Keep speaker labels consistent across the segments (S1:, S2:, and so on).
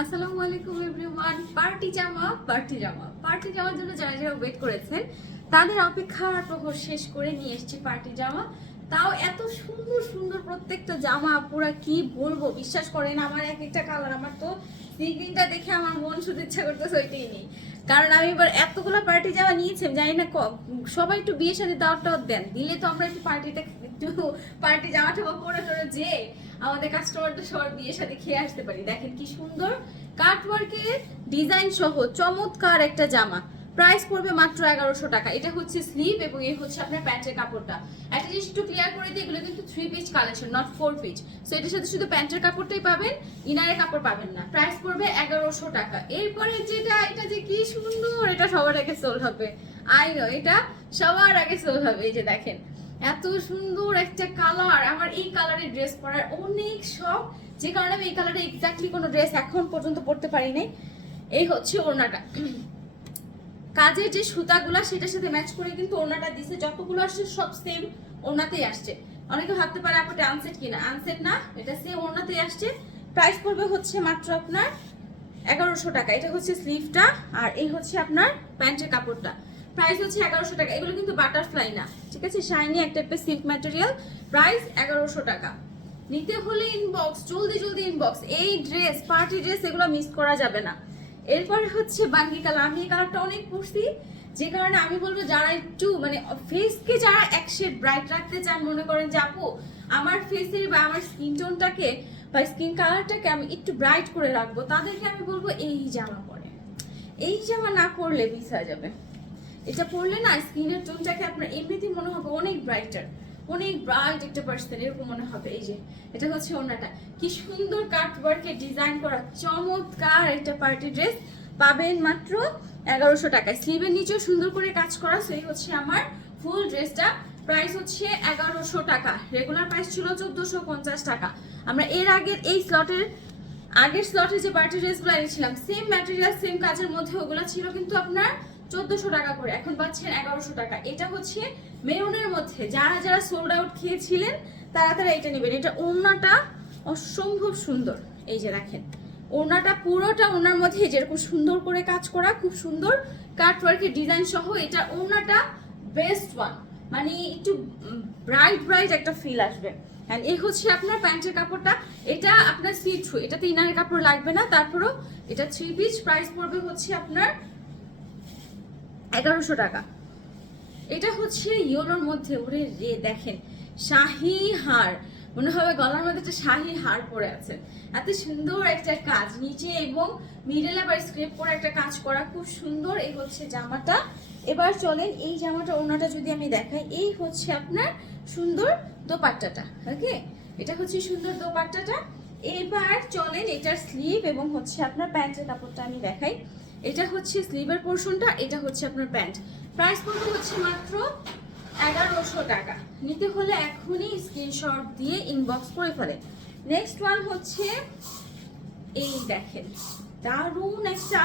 S1: আসসালামু আলাইকুম everyone party জামা পার্টি জামা। পার্টি জামার জন্য যারা যারা ওয়েট করেছেন, তাদের অপেক্ষার প্রহর শেষ করে নিয়ে এসেছি পার্টি জামা। তাও এত সুন্দর সুন্দর প্রত্যেকটা জামা পুরা কি বলব? বিশ্বাস করেন, আমার এক একটা কালার আমার তো সিগ্রিনটা দেখে আমার মন শুধু ইচ্ছা করতেছে ওইটাই নেই। কারণ আমি এবার এতগুলো পার্টি জামা নিয়েছি জানি না সবাই একটু বিয়ের সাথে দাওয়াত দেন। দিলে তো আমরা একটু পার্টিতে একটু পার্টি জামা টামা পরে টরে যে আমাদের কাস্টমারটা সবার বিয়ের সাথে খেয়ে আসতে পারি। দেখেন কি সুন্দর কাটওয়ার্কের ডিজাইন সহ চমৎকার একটা জামা। প্রাইস পড়বে মাত্র এগারোশো টাকা। এটা হচ্ছে স্লিভ এবং এই হচ্ছে আপনার প্যান্টের কাপড়টা। একটা জিনিস একটু ক্লিয়ার করে দিই এগুলো কিন্তু three piece collection not four piece so এটার সাথে শুধু প্যান্টের কাপড়টাই পাবেন ইনারের কাপড় পাবেন না। প্রাইস পড়বে এগারোশো টাকা। এরপরে যেটা, এটা যে কি সুন্দর, এটা সবার আগে সোল হবে। আই নো এটা সবার আগে সোল হবে। এই যে দেখেন। এত সুন্দর একটা কালার আমার এই কালারের ড্রেস পরার অনেক শখ। যে কারণে আমি এই কালারে এক্স্যাক্টলি কোনো ড্রেস এখন পর্যন্ত পরতে পারি নাই। এই হচ্ছে ওড়নাটা। কাজের যে সুতাগুলো, সেটার সাথে ম্যাচ করে কিন্তু ওড়নাটা দিছে। যতগুলো আসছে, সব সেম ওড়নাতেই আসছে। অনেকে ভাবতে পারে আপনার আনসেট কিনা? আনসেট না, এটা সেম ওড়নাতেই আসছে। প্রাইস পড়বে হচ্ছে মাত্র আপনার এগারোশো টাকা। এটা হচ্ছে স্লিভটা আর এই হচ্ছে আপনার প্যান্টের কাপড়টা। প্রাইস হচ্ছে এগারোশো টাকা। এগুলো কিন্তু বাটারফ্লাই না, ঠিক আছে? শাইনি একটা টাইপের সিল্ক ম্যাটেরিয়াল প্রাইস এগারোশো টাকা। নিতে হলে ইনবক্স জলদি জলদি ইনবক্স এই ড্রেস পার্টি ড্রেস এগুলো মিস করা যাবে না। এরপরে হচ্ছে বাঙ্গি কালার আমি এই কালারটা অনেক পরছি, যে কারণে আমি বলব যারা একটু মানে ফেসকে যারা এক শেড ব্রাইট রাখতে চান, মনে করেন যে, আপু, আমার ফেসের বা আমার স্কিন টোনটাকে বা স্কিন কালারটাকে আমি একটু ব্রাইট করে রাখব, তাদেরকে আমি বলব, এই জামা পরে। এই জামা না পরলে মিস হয়ে যাবে। এটা পরলে না স্কিনের টোনটাকে আপনার এমনিতেই মনে হবে অনেক ব্রাইটার অনেক ব্রাইট একটা পার্সন এরকম মনে হবে। এই যে, এটা হচ্ছে ওনাটা। কি সুন্দর কাট ওয়ার্কে ডিজাইন করা চমৎকার একটা পার্টি ড্রেস পাবেন মাত্র এগারোশো টাকায়। স্লিভের নিচেও সুন্দর করে কাজ করা, সেই হচ্ছে আমার ফুল ড্রেসটা প্রাইস হচ্ছে এগারোশো টাকা। রেগুলার প্রাইস ছিল চোদ্দোশো পঞ্চাশ টাকা। আমরা এর আগের এই স্লটের আগের স্লটে যে পার্টি ড্রেসগুলো এনেছিলাম সেম ম্যাটেরিয়াল সেম কাজের মধ্যে ওগুলো ছিল, কিন্তু আপনার চোদ্দশো টাকা করে, এখন পাচ্ছেন এগারোশো টাকা। এটা হচ্ছে মেরুনের মধ্যে। যারা যারা সোল্ড আউট খেয়েছিলেন, তারা তারা এটা নেবেন। এটা ওড়নাটা অসম্ভব সুন্দর। এই যে দেখেন, ওড়নাটা পুরোটা ওনার মধ্যে যেরকম সুন্দর করে কাজ করা, খুব সুন্দর। কাট ওয়ার্কের ডিজাইন সহ এটা ওড়নাটা বেস্ট ওয়ান মানে একটু ব্রাইট ব্রাইট একটা ফিল আসবে। অ্যান্ড এই হচ্ছে আপনার প্যান্টের কাপড়টা। এটা আপনার সি থ্রু এটাতে ইনারের কাপড় লাগবে না। তারপরও এটা থ্রি পিস প্রাইস পড়বে হচ্ছে আপনার এগারোশো টাকা। এটা হচ্ছে ইয়োলোর মধ্যে, ওরে রে, দেখেন, শাহি হার। মনে হবে গলার মধ্যে একটা শাহি হার পরে আছে। এত সুন্দর একটা কাজ, নিচে এবং মিডল আবার স্ক্রেপ করে একটা কাজ করা, খুব সুন্দর। এই হচ্ছে জামাটা। এবার চলেন, এই জামাটা ওনাটা যদি আমি দেখাই, এই হচ্ছে আপনার সুন্দর দোপাট্টাটা, ওকে? এটা হচ্ছে সুন্দর দোপাট্টাটা। এবার চলেন এটার স্লিভ এবং হচ্ছে আপনার প্যান্টের কাপড়টা আমি দেখাই। এটা হচ্ছে স্লিভের পোর্শনটা এটা হচ্ছে আপনার প্যান্ট প্রাইস পড়বে হচ্ছে মাত্র এগারোশো টাকা। নিতে হলে এখনই স্ক্রিনশট দিয়ে ইনবক্স করে ফেলে। নেক্সট ওয়ান হচ্ছে, এই দেখেন, দারুণ একটা,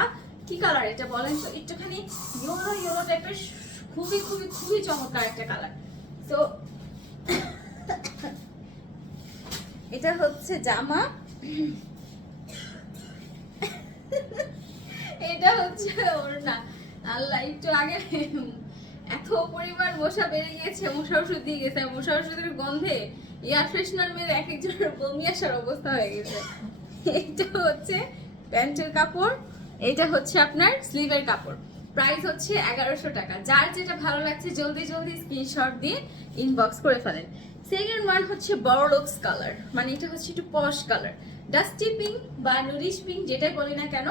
S1: কি কালার এটা বলেন তো? একটুখানি ইয়েলো ইয়েলো টাইপের খুবই খুবই খুবই চমৎকার একটা কালার তো এটা হচ্ছে জামা। এটা হচ্ছে ওড়না আল্লাহ, একটু আগে এত পরিমাণ মশা বেড়ে গিয়েছে, মশা ওষুধ দিয়ে গেছে মশা ওষুধের গন্ধে এয়ার ফ্রেশনার মেরে এক একজনের বমি আসার অবস্থা হয়ে গেছে। এটা হচ্ছে প্যান্টের কাপড়, এটা হচ্ছে আপনার স্লিভের কাপড়। প্রাইস হচ্ছে এগারোশো টাকা। যার যেটা ভালো লাগছে, জলদি জলদি স্ক্রিনশট দিয়ে ইনবক্স করে ফেলেন। সেকেন্ড ওয়ান হচ্ছে বড়লক্স কালার মানে এটা হচ্ছে একটু পশ কালার ডাস্টি পিঙ্ক বা নুরিশ পিঙ্ক যেটাই বলি না কেন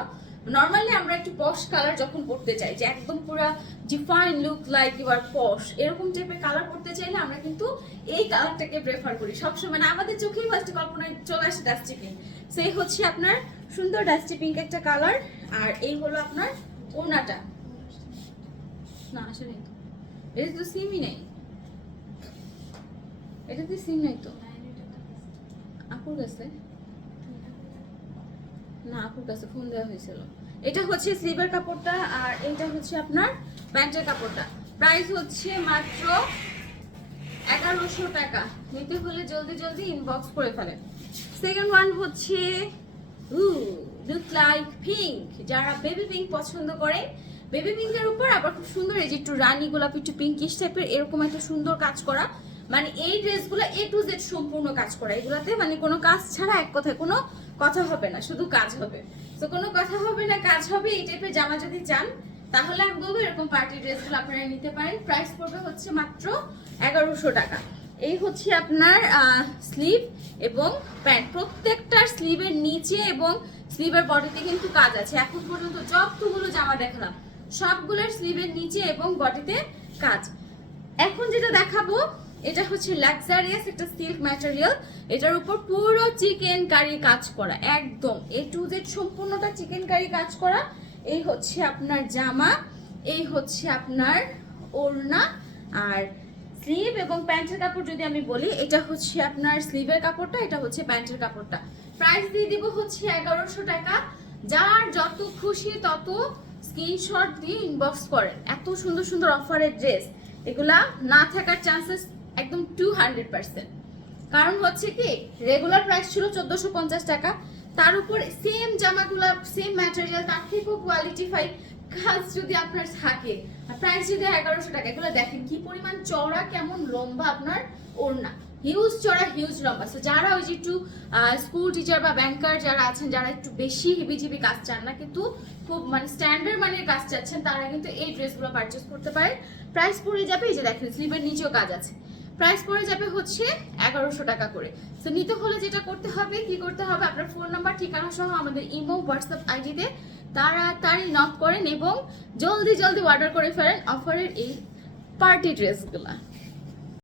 S1: নর্মালি আমরা একটু পশ কালার যখন পড়তে চাই, যে একদম পুরো define look like you R posh এরকম টাইপের কালার পড়তে চাইলে আমরা কিন্তু এই কালারটাকে প্রেফার করি। সবসময় মানে আমাদের চোখেই ফার্স্ট কল্পনায় চলে আসে ডাস্টি পিঙ্ক সেই হচ্ছে আপনার সুন্দর ডাস্টি পিঙ্ক একটা কালার আর এই হলো আপনার ওনাটা না আসলে এটা তো সিমই নেই। এটা তো সিম নেই তো। আপুর কাছে? না, আপুর কাছে ফোন দেওয়া হয়েছিল। এটা হচ্ছে স্লিভের কাপড়টা আর এটা হচ্ছে আপনার প্যান্টের কাপড়টা। প্রাইস হচ্ছে মাত্র এগারোশো টাকা। নিতে হলে জলদি জলদি ইনবক্স করে ফেলেন। সেকেন্ড ওয়ান হচ্ছে লুক লাইক পিঙ্ক যারা বেবি পিঙ্ক পছন্দ করে বেবি পিঙ্কের উপর আবার খুব সুন্দর এই যে একটু রানী গোলাপি, একটু পিঙ্কিশ টাইপের এরকম একটা সুন্দর কাজ করা। মানে এই ড্রেসগুলো এ টু জেড সম্পূর্ণ কাজ করা। এগুলাতে মানে কোনো কাজ ছাড়া এক কথায় কোনো কথা হবে না, শুধু কাজ হবে। তো কোনো কথা হবে না, কাজ হবে, এই টাইপের জামা যদি চান, তাহলে আমি বলব এরকম পার্টি ড্রেসগুলো আপনারা নিতে পারেন। প্রাইস পড়বে হচ্ছে মাত্র এগারোশো টাকা। এই হচ্ছে আপনার স্লিভ এবং প্যান্ট প্রত্যেকটার স্লিভের নিচে এবং স্লিভের বডিতে কিন্তু কাজ আছে। এখন পর্যন্ত যতগুলো জামা দেখালাম, সবগুলোর স্লিভের নিচে এবং বডিতে কাজ। এখন যেটা দেখাবো এটা হচ্ছে লাক্সারিয়াস একটা সিল্ক ম্যাটেরিয়াল এটার উপর পুরো চিকেন কারি কাজ করা, একদম এ টু জেড সম্পূর্ণটা চিকেন কারি কাজ করা। এই হচ্ছে আপনার জামা, এই হচ্ছে আপনার ওড়না আর স্লিভ এবং প্যান্টের কাপড় যদি আমি বলি, এটা হচ্ছে আপনার স্লিভের কাপড়টা, এটা হচ্ছে প্যান্টের কাপড়টা। প্রাইস দিয়ে দিব হচ্ছে এগারোশো টাকা। যার যত খুশি তত স্ক্রিনশট দিয়ে ইনবক্স করেন। এত সুন্দর সুন্দর অফারের ড্রেস এগুলা না থাকার চান্সেস একদম টু হান্ড্রেড পার্সেন্ট কারণ হচ্ছে কি রেগুলার প্রাইস ছিল চোদ্দোশো পঞ্চাশ টাকা। তার উপর সেম জামাগুলো সেম ম্যাটেরিয়াল তার থেকেও কোয়ালিটি ফাই কাজ যদি আপনার থাকে প্রাইস যদি এগারোশো টাকা, এগুলো দেখেন কি পরিমাণ চওড়া, কেমন লম্বা আপনার ওড়না। হিউজ চড়া হিউজ লম্বা। So যারা ওই যে একটু স্কুল টিচার বা ব্যাংকার যারা আছেন, যারা একটু বেশি হেভি কাজ চান না, কিন্তু খুব মানে স্ট্যান্ডার্ড মানের কাজ চাচ্ছেন, তারা কিন্তু এই ড্রেসগুলো পারচেস করতে পারেন। প্রাইস পড়ে যাবে, এই যে দেখেন স্লিভের নিচেও কাজ আছে। প্রাইস পড়ে যাবে হচ্ছে এগারোশো টাকা করে। তো নিতে হলে যেটা করতে হবে, কি করতে হবে? আপনার ফোন নাম্বার ঠিকানা সহ আমাদের ইমো হোয়াটসঅ্যাপ আইডিতে তাড়াতাড়ি নক করেন এবং জলদি জলদি অর্ডার করে ফেলেন অফারের এই পার্টি ড্রেসগুলা